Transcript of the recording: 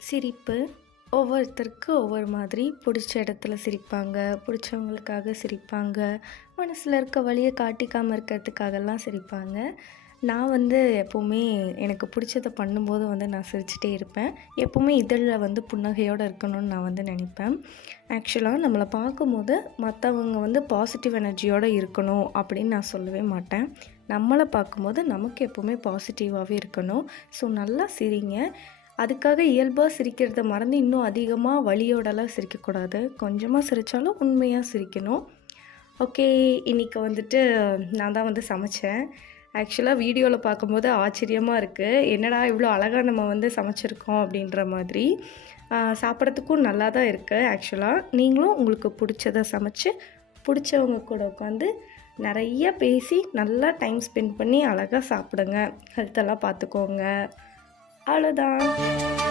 சிரிப்பு ஒவ்வொருத்தருக்கு ஒவ்வொரு மாதிரி பிடிச்ச இடத்துல சிரிப்பாங்க, பிடிச்சவங்களுக்காக சிரிப்பாங்க, மனசில் இருக்க வலியை காட்டிக்காமல் இருக்கிறதுக்காகலாம் சிரிப்பாங்க. நான் எப்போவுமே எனக்கு பிடிச்சத பண்ணும்போது நான் சிரிச்சிட்டே இருப்பேன். எப்போவுமே இதழில் புன்னகையோடு இருக்கணும்னு நான் நினைப்பேன். ஆக்சுவலாக நம்மளை பார்க்கும்போது மற்றவங்க பாசிட்டிவ் எனர்ஜியோடு இருக்கணும் அப்படின்னு நான் சொல்லவே மாட்டேன். நம்மளை பார்க்கும்போது நமக்கு எப்போவுமே பாசிட்டிவாகவே இருக்கணும். ஸோ நல்லா சிரிங்க. அதுக்காக இயல்பாக சிரிக்கிறத மறந்து இன்னும் அதிகமாக வலியோடலாம் சிரிக்கக்கூடாது. கொஞ்சமாக சிரித்தாலும் உண்மையாக சிரிக்கணும். ஓகே, இன்றைக்கி நான் தான் சமைச்சேன். ஆக்சுவலாக வீடியோவில் பார்க்கும்போது ஆச்சரியமாக இருக்குது. என்னடா இவ்வளோ அழகாக நம்ம சமைச்சிருக்கோம் அப்படின்ற மாதிரி. சாப்பிட்றதுக்கும் நல்லா தான் இருக்குது. ஆக்சுவலாக நீங்களும் உங்களுக்கு பிடிச்சதை சமைச்சு பிடிச்சவங்க கூட உட்காந்து நிறைய பேசி நல்லா டைம் ஸ்பெண்ட் பண்ணி அழகாக சாப்பிடுங்க. ஹெல்த்தெல்லாம் பார்த்துக்கோங்க. அவ்வளோதான்.